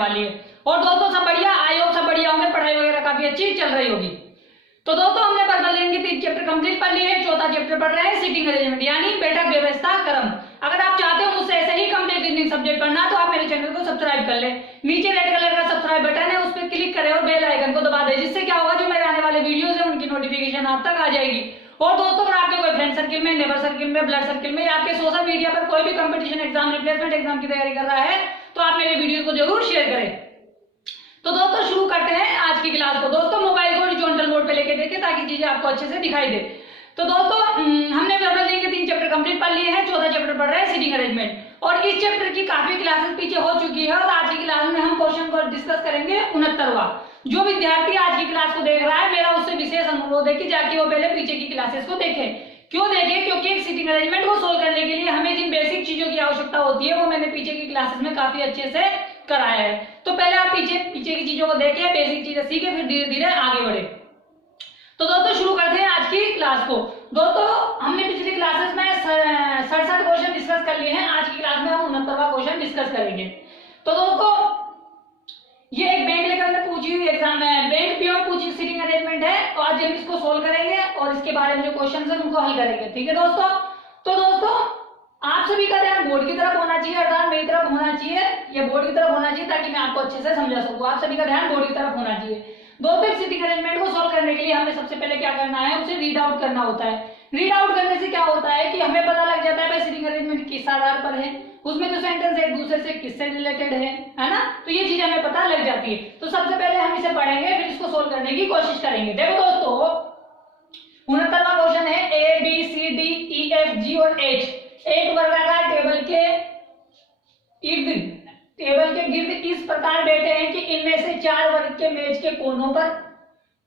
वाली है। और दोस्तों सब बढ़िया, आई होप सब बढ़िया होंगे, पढ़ाई वगैरह काफी अच्छी चल रही होगी। तो दोस्तों हमने पर्दलिंग के 3 चैप्टर कंप्लीट कर लिए हैं, चौथा चैप्टर पढ़ रहे हैं सीटिंग अरेंजमेंट यानी बैठक व्यवस्था क्रम। अगर आप चाहते हो मुझसे ऐसे ही कंप्लीट रीजनिंग सब्जेक्ट पढ़ना तो आप मेरे चैनल को सब्सक्राइब कर ले। नीचे रेड कलर का सब्सक्राइब बटन है, उस पर क्लिक करें और बेल आइकन को दबा दें, जिससे क्या होगा जो मेरे आने वाले वीडियोस है उनकी नोटिफिकेशन आप तक आ जाएगी। और दोस्तों अगर आपके कोई फ्रेंड सर्किल में, नेबर सर्किल में, ब्लड सर्किल में या आपके सोशल मीडिया पर कोई भी कंपटीशन एग्जाम, रिप्लेसमेंट एग्जाम की तैयारी कर रहा है तो आप मेरे वीडियो को जरूर शेयर करें। तो दोस्तों शुरू करते हैं आज की क्लास को। दोस्तों मोबाइल को हॉरिजॉन्टल मोड पे लेके देखें ताकि चीजें आपको अच्छे से दिखाई दे। तो दोस्तों हमने पर्दलिंग के 3 चैप्टर कंप्लीट कर लिए हैं, चौथा चैप्टर पढ़ रहे हैं सीटिंग अरेंजमेंट। और इस चैप्टर की काफी क्लासेस पीछे हो चुकी है और आज की क्लास में हम क्वेश्चन को डिस्कस करेंगे 69वां। जो विद्यार्थी आज की क्लास को देख रहा है मेरा उससे विशेष अनुरोध है कि जाके वो पहले पीछे की क्लासेस को देखे। क्यों देखे? क्योंकि एक सीटिंग अरेंजमेंट को सोल्व करने के लिए हमें जिन बेसिक चीजों की आवश्यकता होती है वो मैंने पीछे की क्लासेस में काफी अच्छे से कराया है। तो पहले आप पीछे की चीजों को देखें, बेसिक चीजें सीखे, फिर धीरे धीरे आगे बढ़े। तो दोस्तों शुरू करते हैं आज की क्लास को। दोस्तों हमने पिछली क्लासेस में 67 क्वेश्चन डिस्कस कर लिए हैं, आज की क्लास में हम 69वां क्वेश्चन डिस्कस करेंगे। तो दोस्तों ये एक बैंक लेकर हमने पूछी हुई एग्जाम में, बैंक पीओ में पूछी सीटिंग अरेंजमेंट है, तो आज हम इसको सोल्व करेंगे और इसके बारे में जो क्वेश्चन है उनको हल करेंगे। ठीक है दोस्तों। तो दोस्तों आप सभी का ध्यान बोर्ड की तरफ होना चाहिए, अर्थात मेरी तरफ होना चाहिए, या बोर्ड की तरफ होना चाहिए ताकि मैं आपको अच्छे से समझा सकूं। आप सभी का ध्यान बोर्ड की तरफ होना चाहिए। दोस्तों सीटिंग अरेंजमेंट को सोल्व करने के लिए हमें सबसे पहले क्या करना है, उसे रीड आउट करना होता है। रीड आउट करने से क्या होता है कि हमें पता लग जाता है भाई सीटिंग अरेंजमेंट किस आधार पर है, उसमें जो सेंटेंस एक दूसरे से किससे रिलेटेड है ना, तो ये चीज हमें पता लग जाती है। तो सबसे पहले हम इसे पढ़ेंगे, फिर इसको सोल्व करने की कोशिश करेंगे। देखो दोस्तों 69वां क्वेश्चन है A B C D E F G और एच एक वर्गाकार टेबल के गिर्द इस प्रकार बैठे हैं कि इनमें से 4 वर्ग के मेज के कोनों पर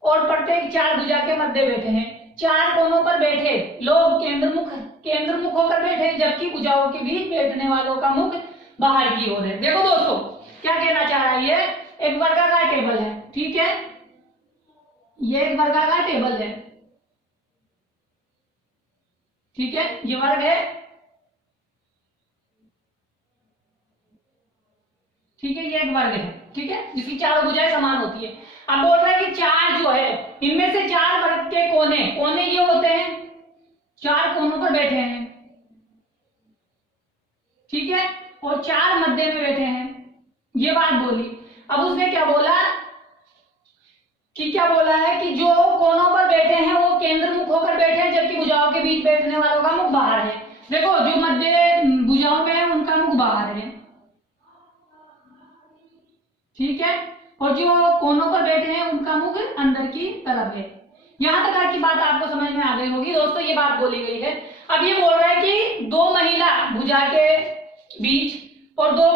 और प्रत्येक 4 भुजा के मध्य बैठे हैं। 4 कोनों पर बैठे लोग केंद्र मुख होकर बैठे, जबकि भुजाओं के बीच बैठने वालों का मुख बाहर की ओर है। देखो दोस्तों क्या कहना चाह रहा है, ये एक वर्गाकार टेबल है। ठीक है, ये एक वर्गाकार टेबल है। ठीक है, ये वर्ग है। ठीक है, ये एक वर्ग है। ठीक है, जिसकी 4 भुजाएं समान होती है। अब बोल रहा है कि 4 जो है इनमें से 4 वर्ग के कोने ये होते हैं, 4 कोनों पर बैठे हैं। ठीक है, और 4 मध्य में बैठे हैं, ये बात बोली। अब उसने क्या बोला है कि जो कोनों पर बैठे हैं वो केंद्र मुख होकर बैठे हैं, जबकि भुजाओं के बीच बैठने वालों का मुख बाहर है। देखो जो मध्य भुजाओं में है उनका मुख बाहर है। ठीक है, और जो कोनों पर बैठे हैं उनका मुख अंदर की तरफ है। यहां तक की बात आपको समझ में आ गई होगी। दोस्तों ये बात बोली गई है। अब ये बोल रहा है कि 2 महिला भुजा के बीच और दो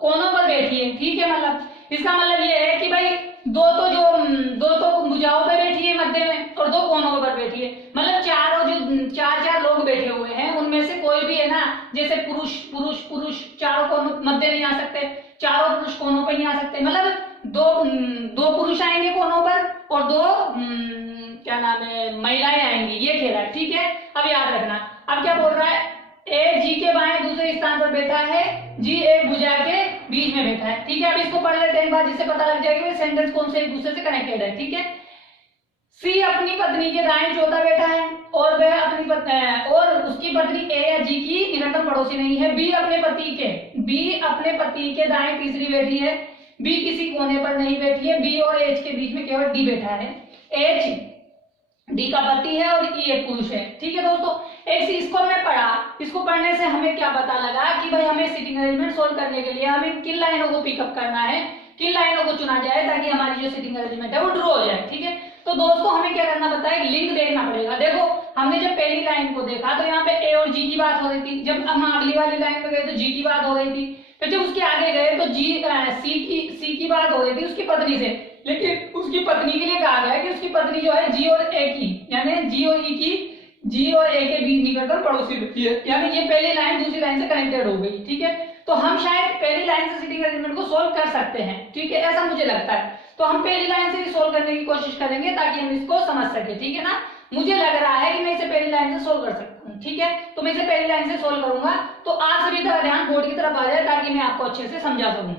कोनों पर बैठी है। ठीक है, मतलब इसका मतलब ये है कि भाई दो तो भुजाओं पर बैठी है मध्य में और 2 कोनों पर बैठी है। मतलब चार लोग बैठे हुए हैं, उनमें से कोई भी है ना, जैसे पुरुष चारों कोनों मध्य नहीं आ सकते, चारों पुरुष कोनों पर नहीं आ सकते। मतलब दो पुरुष आएंगे कोनों पर और 2 क्या नाम है महिलाएं आएंगी, ये खेल है। ठीक है, अब याद रखना। अब क्या बोल रहा है, ए जी के बाएं दूसरे स्थान पर बैठा है, जी एक भुजा के बीच में बैठा है। ठीक है, अब इसको पढ़ लेते हैं एक बार, जिससे पता लग जाएगा कि सेंटेंस कौन से एक दूसरे से कनेक्टेड है। ठीक है, सी अपनी पत्नी के दाएं चौथा बैठा है और वह और उसकी पत्नी ए या जी की निकटतम पड़ोसी नहीं है। बी अपने पति के दाएं तीसरी बैठी है, बी किसी कोने पर नहीं बैठी है, बी और एच के बीच में केवल डी बैठा है। एच डी का पति है और ई एक पुरुष है। ठीक है दोस्तों, इसको हमने पढ़ा। इसको पढ़ने से हमें क्या पता लगा कि भाई हमें सीटिंग अरेंजमेंट सोल्व करने के लिए हमें किन लाइनों को पिकअप करना है, किन लाइनों को चुना जाए ताकि हमारी जो सीटिंग अरेंजमेंट है वो ड्रॉ हो जाए। ठीक है, तो दोस्तों हमें क्या करना पड़ता है, लिंक देखना पड़ेगा। देखो हमने जब पहली लाइन को देखा तो यहाँ पे ए और जी की बात हो रही थी, जब हम अगली वाली लाइन पे गए तो जी की बात हो रही थी, फिर जब उसके आगे गए तो सी की बात हो रही थी उसकी पत्नी से। लेकिन उसकी पत्नी के लिए कहा गया कि उसकी पत्नी जो है जी और ए की, यानी जी और ए के बीच निकलकर पड़ोसी रहती है, यानी ये पहली लाइन दूसरी लाइन से कनेक्टेड हो गई। ठीक है, तो हम शायद पहली लाइन से सीटिंग अरेंजमेंट को सोल्व कर सकते हैं। ठीक है, ऐसा मुझे लगता है। तो हम पहली लाइन से ही सोल्व करने की कोशिश करेंगे ताकि हम इसको समझ सके। ठीक है ना, मुझे लग रहा है कि मैं इसे पहली लाइन से सोल्व कर सकता हूँ। ठीक है, तो मैं इसे पहली लाइन से सोल्व करूंगा। तो आप सभी का ध्यान बोर्ड की तरफ आ जाए ताकि मैं आपको अच्छे से समझा सकूं।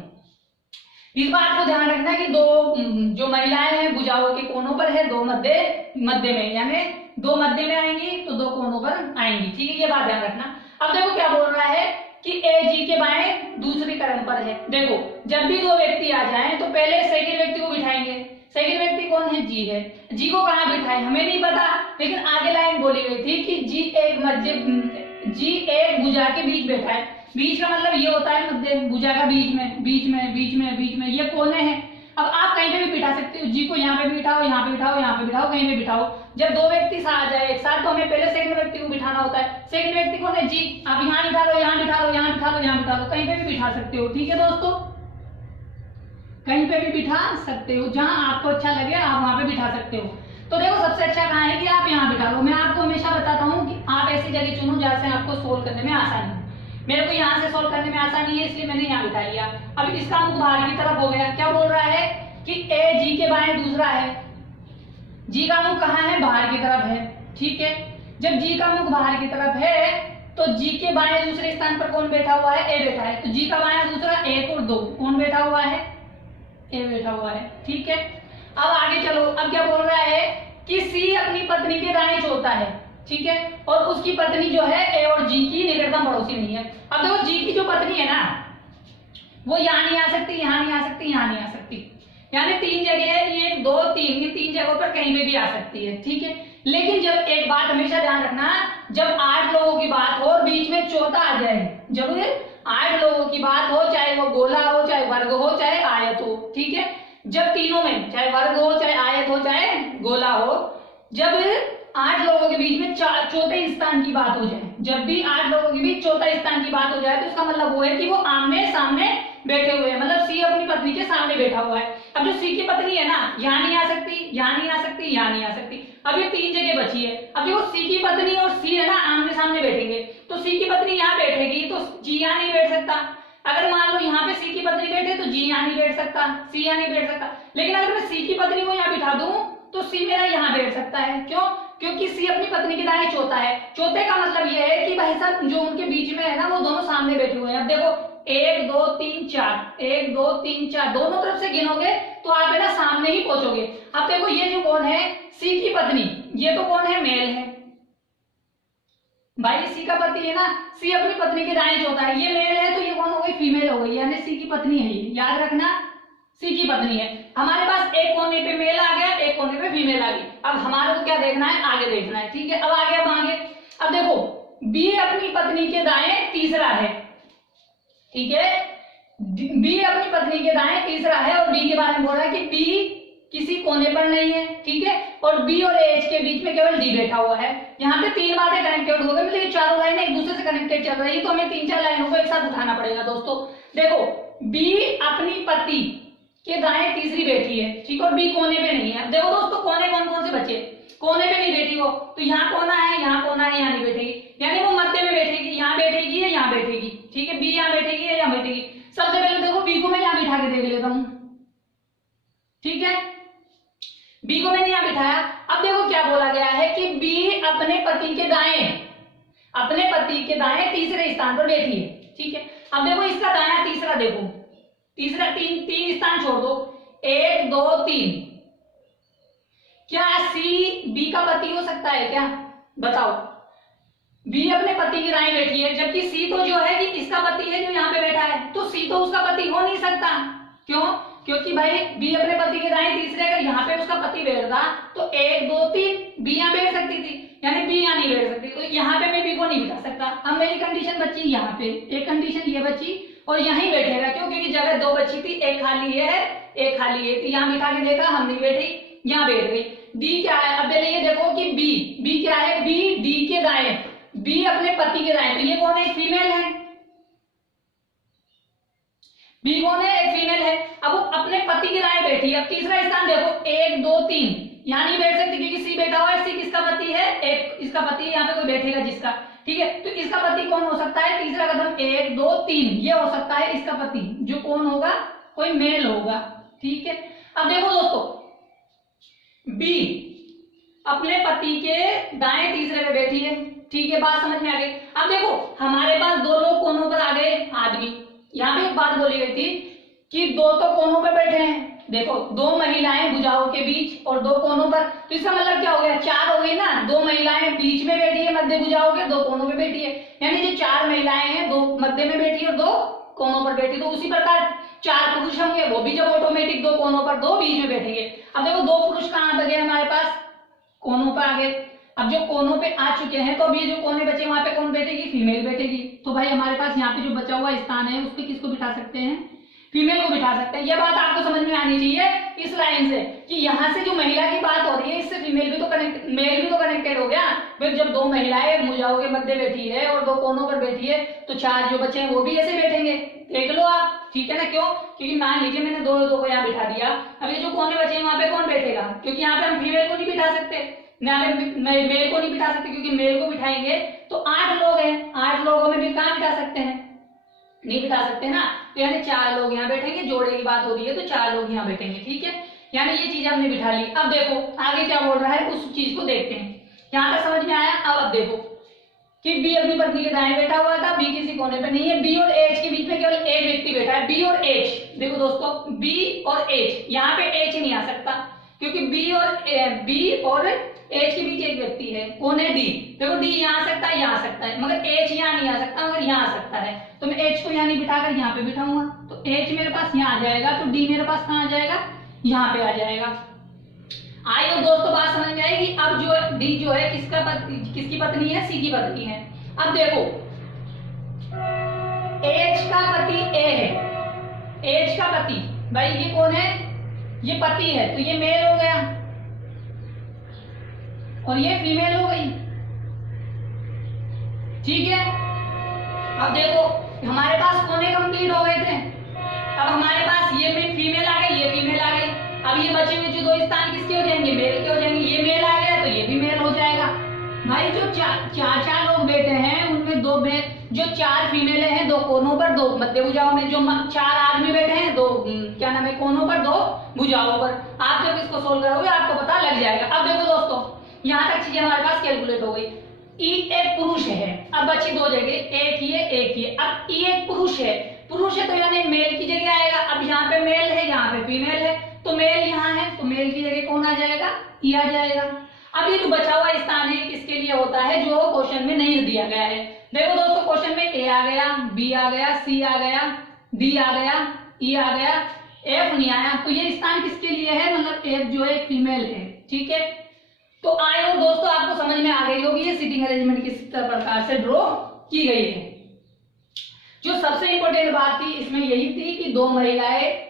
इस बात को ध्यान रखना कि दो जो महिलाएं हैं भुजाओं के कोनों पर है, दो मध्य में, यानी दो मध्य में आएंगी तो दो कोनों पर आएंगी, ठीक है, ये बात ध्यान रखना। अब देखो क्या बोल रहा है कि ए जी के बाएं दूसरी क्रम पर है। देखो जब भी दो व्यक्ति आ जाएं तो पहले सेकंड व्यक्ति को बिठाएंगे। सेकंड व्यक्ति कौन है? जी है। जी को कहाँ बिठाएं हमें नहीं पता, लेकिन आगे लाइन बोली गई थी कि जी एक भुजा के बीच बैठा है। बीच का मतलब ये होता है मध्य, भुजा का बीच में ये कोने हैं। अब आप कहीं पे भी बिठा सकते हो, जी को यहाँ पे बिठाओ, यहाँ पे बिठाओ, यहाँ पे बिठाओ, कहीं पे बिठाओ। जब दो व्यक्ति आ जाए एक साथ तो हमें पहले सेकंड व्यक्ति को बिठाना होता है। सेकंड व्यक्ति कौन है? जी। आप यहाँ बिठा लो, यहाँ बिठा लो, यहाँ बिठा लो, यहाँ बिठा लो, कहीं पे भी बिठा सकते हो, ठीक है दोस्तों, कहीं पे भी बिठा सकते हो, जहां आपको अच्छा लगे आप वहां पे बिठा सकते हो। तो देखो सबसे अच्छा कहाँ है कि आप यहाँ बिठा लो। मैं आपको हमेशा बताता हूँ कि आप ऐसी जगह चुनो जहाँ से आपको सोल्व करने में आसानी हो। मेरे को यहाँ से सोल्व करने में आसानी है इसलिए मैंने यहाँ बिठा लिया। अब इसका मुख बाहर की तरफ हो गया। क्या बोल रहा है कि ए जी के बाएं दूसरा है। जी का मुख कहाँ है? बाहर की तरफ है, ठीक है। जब जी का मुख बाहर की तरफ है तो जी के बाएं दूसरे स्थान पर कौन बैठा हुआ है? ए बैठा है। तो जी का बायां दूसरा 1 और 2 कौन बैठा हुआ है? ए बैठा हुआ है, ठीक है। अब आगे चलो। अब क्या बोल रहा है कि सी अपनी पत्नी के दाएं छोड़ता है, ठीक है, और उसकी पत्नी जो है ए और जी की निकटतम पड़ोसी नहीं है। अब देखो जी की जो पत्नी है ना वो यहाँ नहीं आ सकती, यहाँ नहीं आ सकती, यहाँ नहीं आ सकती, यानी 3 जगह है, 1 2 3, ये 3 जगहों पर कहीं पे भी आ सकती है, ठीक है। लेकिन जब एक बात हमेशा ध्यान रखना, जब 8 लोगों की बात हो और बीच में चौथा आ जाए, जरूर 8 लोगों की बात हो, चाहे वो गोला हो, चाहे वर्ग हो, चाहे आयत हो, ठीक है। जब तीनों में चाहे वर्ग हो, चाहे आयत हो, चाहे गोला हो, जब 8 लोगों के बीच में चौथे स्थान की बात हो जाए, जब भी 8 लोगों के बीच चौथा स्थान की बात हो जाए तो उसका मतलब वो है कि वो आमने सामने बैठे हुए हैं, मतलब सी अपनी पत्नी के सामने बैठा हुआ है। अब जो सी की पत्नी है ना यहाँ नहीं आ सकती, यहाँ नहीं आ सकती, यहाँ नहीं आ सकती। अब ये 3 जगह बची है। अब देखो सी की पत्नी और सी है ना आमने सामने बैठेंगे, तो सी की पत्नी यहाँ बैठेगी तो जी यहाँ नहीं बैठ सकता। अगर मान लो यहाँ पे सी की पत्नी बैठे तो जी यहाँ नहीं बैठ सकता, सी यहाँ नहीं बैठ सकता। लेकिन अगर मैं सी की पत्नी को यहाँ बिठा दूं तो सी मेरा यहाँ बैठ सकता है। क्यों? क्योंकि सी अपनी पत्नी के दाएं चौथा है। चौथे का मतलब यह है कि भाई साहब जो उनके बीच में है ना वो दोनों सामने बैठे हुए हैं। अब देखो 1 2 3 4, 1 2 3 4 दोनों तरफ से गिनोगे तो आप है ना सामने ही पहुंचोगे। अब देखो ये जो कौन है? सी की पत्नी, ये तो कौन है? मेल है भाई, सी का पति है ना, सी अपनी पत्नी के दाएं चौथा है, ये मेल है तो ये कौन हो गई? फीमेल हो गई, यानी सी की पत्नी है ये, याद रखना सी की पत्नी है। हमारे पास एक कोने पे मेल आ गया, एक कोने पे फीमेल आ गई। अब हमारे को क्या देखना है? आगे देखना है, ठीक है। अब आगे अब देखो बी अपनी पत्नी के दाएं तीसरा है, ठीक है, बी अपनी पत्नी के दाएं तीसरा है और बी के बारे में बोल रहा है कि बी किसी कोने पर नहीं है, ठीक है, और बी और एच के बीच में केवल डी बैठा हुआ है। यहाँ पे 3 बातें कनेक्टेड हो गई, मतलब ये चारों लाइनें एक दूसरे से कनेक्टेड चल रही है, तो हमें 3-4 लाइनों को एक साथ उठाना पड़ेगा दोस्तों। देखो बी अपनी पति के दाएं तीसरी बैठी है, ठीक है, और बी कोने पे नहीं है। देखो दोस्तों कोने कौन कौन से बचे? कोने पे नहीं बैठी वो, तो यहाँ कोना है, यहाँ कोना है, यहाँ नहीं बैठेगी, यानी वो मध्य में बैठेगी, यहाँ बैठेगी या यहाँ बैठेगी, ठीक है, बी यहाँ बैठेगी या यहाँ बैठेगी। सबसे पहले देखो बी को मैं यहाँ बिठा के देख लेता हूँ, ठीक है, बी को मैंने यहाँ बिठाया। अब देखो क्या बोला गया है कि बी अपने पति के दाएं तीसरे स्थान पर बैठी है, ठीक है। अब देखो इसका दायां तीसरा, देखो तीसरा 3 स्थान छोड़ दो, 1 2 3, क्या सी बी का पति हो सकता है क्या? बताओ, बी अपने पति की दाएं बैठी है, जबकि सी तो जो है कि इसका पति है जो यहाँ पे बैठा है, तो सी तो उसका पति हो नहीं सकता। क्यों? क्योंकि भाई बी अपने पति के दाएं तीसरे, अगर यहाँ पे उसका पति बैठता तो 1 2 3 बी यहाँ बैठ सकती थी, यानी बी यहाँ नहीं बैठ सकती, तो यहाँ पे मैं बी को नहीं बिठा सकता। अब मेरी कंडीशन बची यहाँ पे, एक कंडीशन ये बची और यहीं बैठेगा, क्यों? क्योंकि जगह 2 बची थी, एक खाली ये है, एक खाली ये थी, यहाँ बिठा के देखा, हम नहीं बैठी, यहाँ बैठ गई। डी क्या है? अब पहले ये देखो कि बी क्या है? बी डी के दाएं, बी अपने पति के दाएं, तो ये कौन है? फीमेल है। बी कौन है? एक फीमेल है। अब वो अपने पति के दाएं बैठी है। अब तीसरा स्थान देखो 1 2 3, यहाँ नहीं बैठ सकती क्योंकि सी बैठा हुआ है, सी किसका पति है? एक इसका पति है, यहाँ पे कोई बैठेगा जिसका, ठीक है, तो इसका पति कौन हो सकता है? तीसरा कदम 1 2 3, ये हो सकता है इसका पति, जो कौन होगा? कोई मेल होगा, ठीक है। अब देखो दोस्तों बी अपने पति के दाएं तीसरे पे बैठी है, ठीक है, बात समझ में आ गई। अब देखो हमारे पास 2 लोग कोनों पर आ गए आदमी। यहाँ पे एक बात बोली गई थी कि दो तो कोनों पे बैठे हैं, देखो दो महिलाएं भुजाओं के बीच और दो कोनों पर, तो इसका मतलब क्या हो गया, चार हो गई ना, दो महिलाएं बीच में बैठी है मध्य भुजाओं के, दो कोनों पे बैठी है, यानी जो चार महिलाएं हैं दो मध्य में बैठी है और दो कोनों पर बैठी। तो उसी प्रकार चार पुरुष होंगे, वो भी जब ऑटोमेटिक दो कोनों पर दो बीच में बैठेंगे। अब देखो दो पुरुष कहां पर गए हमारे पास, कोनों पर आ गए। अब जो कोनों पे आ चुके हैं तो अब ये जो कोने बचे वहां पे कौन बैठेगी, फीमेल बैठेगी। तो भाई हमारे पास यहाँ पे जो बचा हुआ स्थान है उस पे किसको बिठा सकते हैं, फीमेल को बिठा सकते हैं। यह बात आपको समझ में आनी चाहिए इस लाइन से कि यहाँ से जो महिला की बात हो रही है इससे फीमेल भी तो कनेक्ट, मेल भी तो कनेक्टेड हो गया। फिर जब दो महिलाएं भुजाओं के मध्य बैठी है और दो कोनों पर बैठी है तो चार जो बचे हैं वो भी ऐसे बैठेंगे, देख लो आप, ठीक है ना। क्यों, क्योंकि मान लीजिए मैंने दो दो को यहाँ बिठा दिया, अब ये जो कोने बचे हैं वहां पे कौन बैठेगा, क्योंकि यहाँ पे हम फीमेल को नहीं बिठा सकते, यहाँ पे मेल को नहीं बिठा सकते, क्योंकि मेल को बिठाएंगे तो 8 लोग हैं, 8 लोगों में भी कहाँ बिठा सकते हैं, नहीं बिठा सकते ना। तो यानी 4 लोग यहाँ बैठेंगे, जोड़े की बात हो रही है तो 4 लोग यहाँ बैठेंगे, ठीक है। यानी ये चीज हमने बिठा ली। अब देखो आगे क्या बोल रहा है उस चीज को देखते हैं, यहाँ तक समझ में आया। अब देखो कि बी अपनी पत्नी के दाएं बैठा हुआ था, बी किसी कोने पे नहीं है, बी और एच के बीच में केवल एक व्यक्ति बैठा है, बी और एच। देखो दोस्तों बी और एच, यहाँ पे एच नहीं आ सकता क्योंकि बी और एच के बीच एक व्यक्ति है, कौन है, डी। देखो डी यहाँ आ सकता है, यहाँ आ सकता है, मगर एच यहाँ नहीं आ सकता, मगर यहाँ आ सकता है। तो मैं एच को यहाँ नहीं बिठाकर यहाँ पे बिठाऊंगा, तो एच मेरे पास यहाँ आ जाएगा, तो डी मेरे पास कहाँ आ जाएगा, यहाँ पे आ जाएगा। आइए दोस्तों बात समझ में आएगी। अब जो डी जो है किसकी पत्नी है, सी की पत्नी है। अब देखो एच का पति ए है, एच का पति, भाई ये कौन है, ये पति है, तो ये मेल हो गया और ये फीमेल हो गई, ठीक है। अब देखो हमारे पास कोने कंप्लीट हो गए थे, अब हमारे पास ये फीमेल आ गई, ये फीमेल आ गई। अब ये बचे हुए जो दो स्थान किसके हो जाएंगे, मेल के हो जाएंगे। ये मेल आ गया तो ये भी मेल हो जाएगा। भाई जो चार लोग बैठे हैं उनमें दो जो 4 फीमेलें हैं दो कोनों पर, दो मध्य भुजाओं में, जो 4 आदमी बैठे हैं दो क्या नाम है, कोनों पर, दो भुजाओं पर। आप जब इसको सोल्व करोगे आपको पता लग जाएगा। अब देखो दोस्तों यहाँ तक चीजें हमारे पास कैलकुलेट हो गई। ई एक पुरुष है, अब बची दो जगह, एक ही है एक ही है। अब ई एक पुरुष है तो यानी मेल की जगह आएगा। अब यहाँ पे मेल है, यहाँ पे फीमेल है, तो मेल यहाँ है तो मेल की जगह कौन आ जाएगा, ई आ जाएगा। अब ये जो बचा हुआ स्थान है किसके लिए होता है, जो क्वेश्चन में नहीं दिया गया है। देखो दोस्तों क्वेश्चन में ए आ गया, बी आ गया, सी आ गया, डी आ गया, ई आ गया, एफ नहीं आया, तो ये स्थान किसके लिए है, मतलब एफ जो है फीमेल है, ठीक है। तो आए हो दोस्तों आपको समझ में आ गई होगी ये सीटिंग अरेंजमेंट किस प्रकार से ड्रॉ की गई है। जो सबसे इंपॉर्टेंट बात थी इसमें यही थी कि दो महिलाएं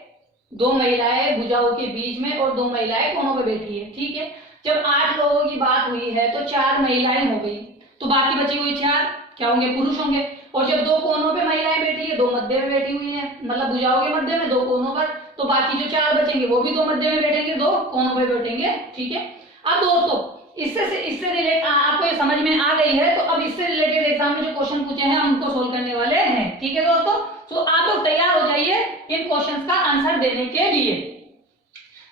भुजाओं के बीच में और दो महिलाएं कोनों पे बैठी है, ठीक है। जब 8 लोगों की बात हुई है तो 4 महिलाएं हो गई, तो बाकी बची हुई 4 क्या होंगे, पुरुष होंगे। और जब दो कोनों पे महिलाएं बैठी है, दो मध्य में बैठी हुई है, मतलब भुजाओं के मध्य में, दो कोनों पर, तो बाकी जो 4 बचेंगे वो भी दो मध्य में बैठेंगे, दो कोनों पे बैठेंगे, ठीक है। अब दोस्तों इससे रिलेटेड आपको ये समझ में आ गई है, तो अब इससे रिलेटेड एग्जाम में जो क्वेश्चन पूछे हैं हम उनको सोल्व करने वाले हैं, ठीक है दोस्तों। तो आप लोग तैयार हो जाइए इन क्वेश्चंस का आंसर देने के लिए।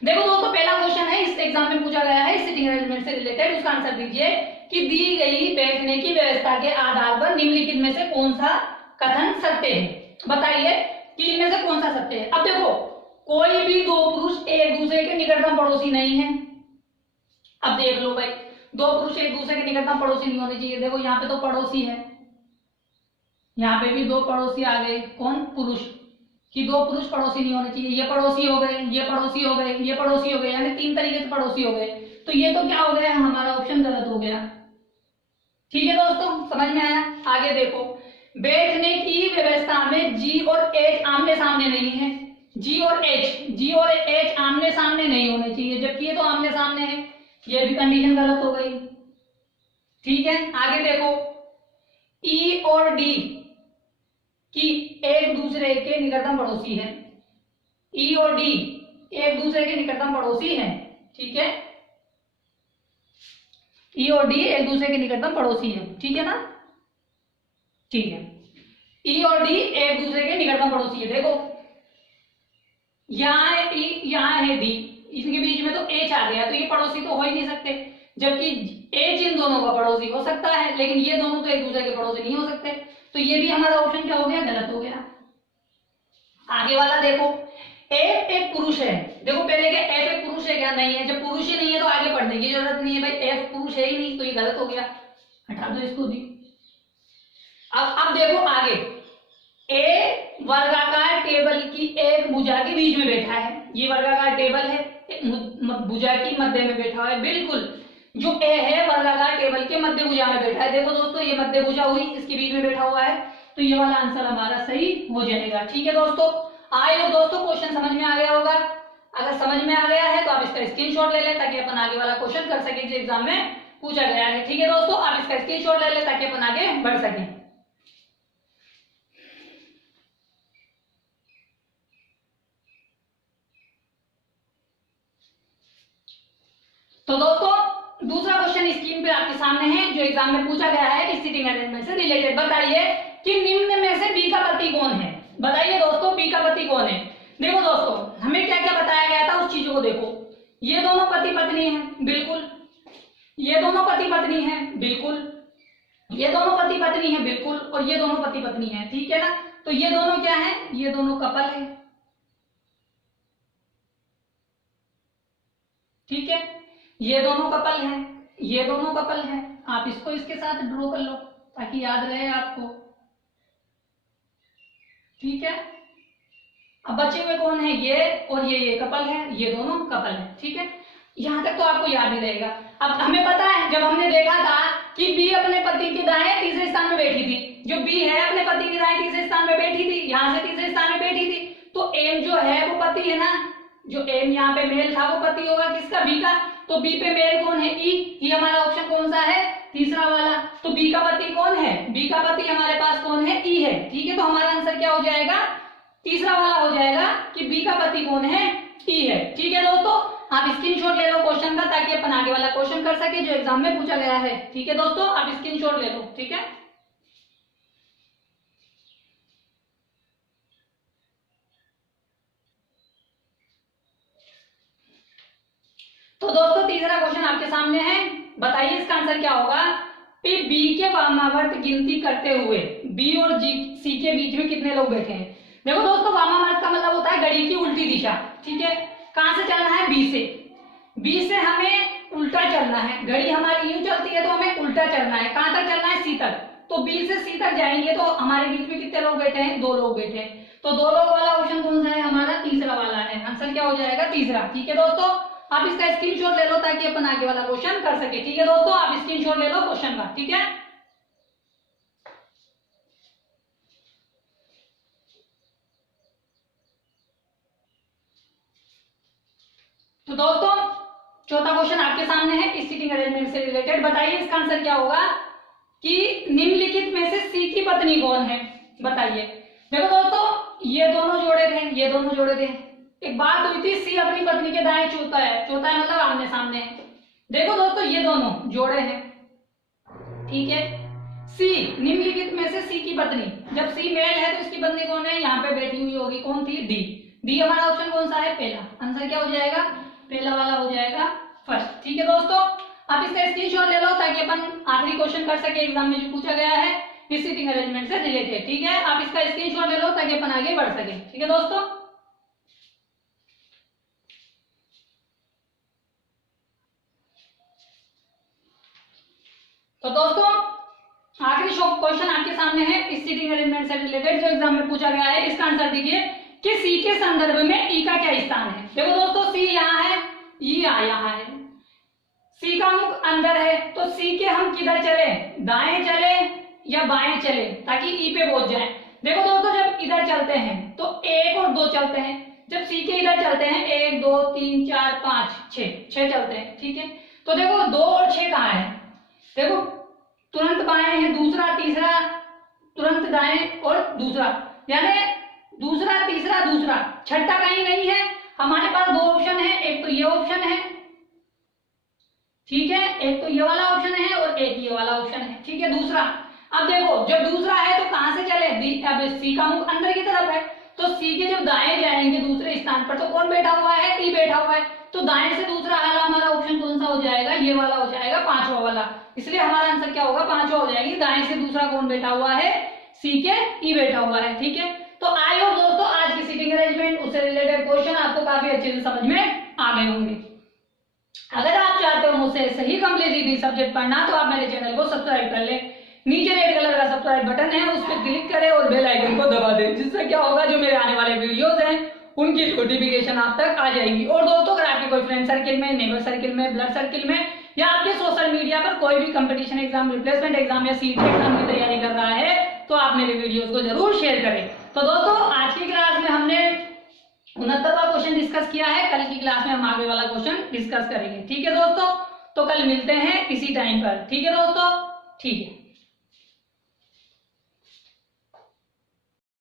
देखो दोस्तों पहला क्वेश्चन है इस एग्जाम में पूछा गया है सिटिंग अरेंजमेंट से रिलेटेड, उसका आंसर दीजिए कि दी गई बैठने की व्यवस्था के आधार पर निम्नलिखित में से कौन सा कथन सत्य है, बताइए कि इनमें से कौन सा सत्य है। अब देखो कोई भी दो पुरुष एक दूसरे के निकटतम पड़ोसी नहीं है। अब देख लो भाई दो पुरुष एक दूसरे के निकटतम पड़ोसी नहीं होने चाहिए। देखो यहाँ पे तो पड़ोसी है, यहाँ पे भी दो पड़ोसी आ गए, कौन, पुरुष, कि दो पुरुष पड़ोसी नहीं होने चाहिए। ये पड़ोसी हो गए, ये पड़ोसी हो गए, ये पड़ोसी हो गए, यानी 3 तरीके से पड़ोसी हो गए। तो ये तो क्या हो गया, हमारा ऑप्शन गलत हो गया, ठीक है दोस्तों, समझ में आया। आगे देखो बैठने की व्यवस्था में जी और एच आमने सामने नहीं है। जी और एच आमने सामने नहीं होने चाहिए, जबकि ये तो आमने सामने है, ये भी कंडीशन गलत हो गई, ठीक है। आगे देखो ई और डी की एक दूसरे के निकटतम पड़ोसी है, ई और डी एक दूसरे के निकटतम पड़ोसी हैं, ठीक है। ई और डी एक दूसरे के निकटतम पड़ोसी है, ठीक है ना, ठीक है। ई और डी एक दूसरे के निकटतम पड़ोसी है। देखो यहाँ है ई, यहाँ है डी, इनके बीच में तो एच आ गया, तो ये पड़ोसी तो हो ही नहीं सकते, जबकि एच इन दोनों का पड़ोसी हो सकता है, लेकिन ये दोनों तो एक दूसरे के पड़ोसी नहीं हो सकते। तो ये भी हमारा ऑप्शन क्या हो गया, गलत हो गया। आगे वाला देखो एफ एक पुरुष है। देखो पहले क्या एफ एक पुरुष है क्या? नहीं है। जब पुरुष ही नहीं है तो आगे पढ़ने की जरूरत नहीं है भाई, एफ पुरुष है ही नहीं, तो ये गलत हो गया, हटा दो इसको भी। अब देखो आगे, ए वर्गाकार टेबल की एक भुजा के बीच में बैठा है। ये वर्गाकार टेबल है, भुजा की मध्य में बैठा है। बिल्कुल, जो ए है वर्गाकार टेबल के मध्य भुजा में बैठा है। देखो दोस्तों ये मध्य भुजा हुई, इसके बीच में बैठा हुआ है, तो ये वाला आंसर हमारा सही हो जाएगा। ठीक है दोस्तों, आई होप दोस्तों क्वेश्चन समझ में आ गया होगा। अगर समझ में आ गया है तो आप इसका स्क्रीनशॉट ले लें ताकि अपन आगे वाला क्वेश्चन कर सके जो एग्जाम में पूछा गया है। ठीक है दोस्तों, आप इसका स्क्रीनशॉट ले लें ताकि अपन आगे बढ़ सकें। तो दोस्तों दूसरा क्वेश्चन स्क्रीन पे आपके सामने है जो एग्जाम में पूछा गया है इस सीटिंग अरेंजमेंट से रिलेटेड। बताइए कि निम्न में से बी का पति कौन है? बताइए दोस्तों बी का पति कौन है? देखो दोस्तों हमें क्या क्या बताया गया था उस चीजों को देखो। ये दोनों पति पत्नी हैं, बिल्कुल। ये दोनों पति पत्नी हैं, बिल्कुल। ये दोनों पति पत्नी हैं, बिल्कुल। और ये दोनों पति पत्नी हैं, ठीक है ना। तो ये दोनों क्या है? ये दोनों कपल है, ठीक है। ये दोनों कपल हैं, ये दोनों कपल हैं। आप इसको इसके साथ ड्रॉ कर लो ताकि याद रहे आपको, ठीक है। अब बचे हुए कौन है? ये और ये कपल है, ये दोनों कपल है, ठीक है। यहां तक तो आपको याद ही रहेगा। अब हमें पता है जब हमने देखा था कि बी अपने पति के दाएं तीसरे स्थान में बैठी थी, जो बी है अपने पति के दाएं तीसरे स्थान में बैठी थी, यहां से तीसरे स्थान में बैठी थी, तो एम जो है वो पति है ना। जो एम यहाँ पे मेल था वो पति होगा किसका? बी का। तो बी पे मेल कौन है? ई। ये हमारा ऑप्शन कौन सा है? तीसरा वाला। तो बी का पति कौन है? बी का पति हमारे पास कौन है? ई है, ठीक है। तो हमारा आंसर क्या हो जाएगा? तीसरा वाला हो जाएगा कि बी का पति कौन है? ई है, ठीक है दोस्तों। आप स्क्रीनशॉट ले लो क्वेश्चन का ताकि अपन आगे वाला क्वेश्चन कर सके जो एग्जाम में पूछा गया है, ठीक है दोस्तों। आप स्क्रीनशॉट ले लो, ठीक है। तो दोस्तों तीसरा क्वेश्चन आपके सामने है। बताइए इसका आंसर क्या होगा? कि बी के वामावर्त गिनती करते हुए बी और सी के बीच में कितने लोग बैठे हैं? देखो दोस्तों वामावर्त का मतलब होता है घड़ी की उल्टी दिशा, ठीक है। कहां से चलना है? बी से। बी से हमें उल्टा चलना है। घड़ी हमारी यूं चलती है तो हमें उल्टा चलना है। कहां तक चलना है? सी तक। तो बी से सी तक जाएंगे तो हमारे बीच में कितने लोग बैठे हैं? 2 लोग बैठे हैं। तो 2 लोग वाला ऑप्शन कौन सा है? हमारा तीसरा वाला है। आंसर क्या हो जाएगा? तीसरा, ठीक है दोस्तों। आप इसका स्क्रीनशॉट ले लो ताकि अपन आगे वाला क्वेश्चन कर सके, ठीक है दोस्तों। आप स्क्रीनशॉट ले लो क्वेश्चन का, ठीक है। तो दोस्तों चौथा क्वेश्चन आपके सामने है इस सीटिंग अरेंजमेंट से रिलेटेड। बताइए इसका आंसर क्या होगा कि निम्नलिखित में से सी की पत्नी कौन है? बताइए। देखो दोस्तों ये दोनों जोड़े थे, ये दोनों जोड़े थे। एक बात हुई थी सी अपनी पत्नी के दाएं चौथा है, चौथा है मतलब आमने सामने है। देखो दोस्तों ये दोनों जोड़े हैं, ठीक है। सी निम्नलिखित में से सी की पत्नी, जब सी मेल है तो इसकी पत्नी कौन है? यहाँ पे बैठी हुई होगी, कौन थी? डी। डी हमारा ऑप्शन कौन सा है? पहला। आंसर क्या हो जाएगा? पहला वाला हो जाएगा फर्स्ट, ठीक है दोस्तों। आप इसका स्क्रीनशॉट ले लो ताकि अपन आखिरी क्वेश्चन कर सके एग्जाम में जो पूछा गया है इस सीटिंग अरेंजमेंट से रिलेटेड, ठीक है। आप इसका स्क्रीनशॉट ले लो ताकि अपन आगे बढ़ सके, ठीक है दोस्तों। तो दोस्तों आखिरी क्वेश्चन आपके सामने है इस सीटिंग अरेंजमेंट से रिलेटेड जो एग्जाम में पूछा गया है। इसका आंसर दीजिए कि सी के संदर्भ में ई का क्या स्थान है? देखो दोस्तों सी यहाँ है, ई यहाँ है। सी का मुख अंदर है तो सी के हम किधर चले? दाएं चले या बाएं चले ताकि ई पे पहुंच जाए? देखो दोस्तों जब इधर चलते हैं तो 1 और 2 चलते हैं। जब सी के इधर चलते हैं 1 2 3 4 5 6 चलते हैं, ठीक है। तो देखो 2 और 6 कहाँ है? देखो तुरंत बाएं है दूसरा, तीसरा तुरंत दाएं और दूसरा, यानी दूसरा तीसरा दूसरा, छठा कहीं नहीं है। हमारे पास 2 ऑप्शन है, एक तो ये ऑप्शन है, ठीक है, एक तो ये वाला ऑप्शन है और एक ये वाला ऑप्शन है, ठीक है। दूसरा, अब देखो जब दूसरा है तो कहां से चले? अब सी का मुख अंदर की तरफ है तो सी के जब दाएं जाएंगे दूसरे स्थान पर तो कौन बैठा हुआ है? ई बैठा हुआ है। तो दाएं से दूसरा वाला हमारा ऑप्शन कौन सा हो जाएगा? ये वाला हो जाएगा, पांचवा वाला। इसलिए हमारा आंसर क्या होगा? पांचवा हो जाएगी। दाएं से दूसरा कौन बैठा हुआ है? सी के ई बैठा हुआ है, ठीक है। तो आई होप दोस्तों आज की सीटिंग अरेंजमेंट उससे रिलेटेड क्वेश्चन आपको काफी अच्छे से समझ में आ गए होंगे। अगर आप चाहते हो मुझसे सही कंप्लीट सब्जेक्ट पढ़ना तो आप मेरे चैनल को सब्सक्राइब कर ले। नीचे रेड कलर का सब्सक्राइब बटन है, उस पर क्लिक करें और बेल आइकन को दबा दें, जिससे क्या होगा जो मेरे आने वाले वीडियोस हैं उनकी नोटिफिकेशन आप तक आ जाएगी। और दोस्तों अगर आपके कोई फ्रेंड सर्किल में, नेबर सर्किल में, ब्लड सर्किल में या आपके सोशल मीडिया पर कोई भी कंपटीशन एग्जाम, रिप्लेसमेंट एग्जाम या सीटी एग्जाम की तैयारी कर रहा है तो आप मेरे वीडियोस को जरूर शेयर करें। तो दोस्तों आज की क्लास में हमने 69वां क्वेश्चन डिस्कस किया है। कल की क्लास में हम आगे वाला क्वेश्चन डिस्कस करेंगे। ठीक है दोस्तों, तो कल मिलते हैं इसी टाइम पर। ठीक है दोस्तों, ठीक है।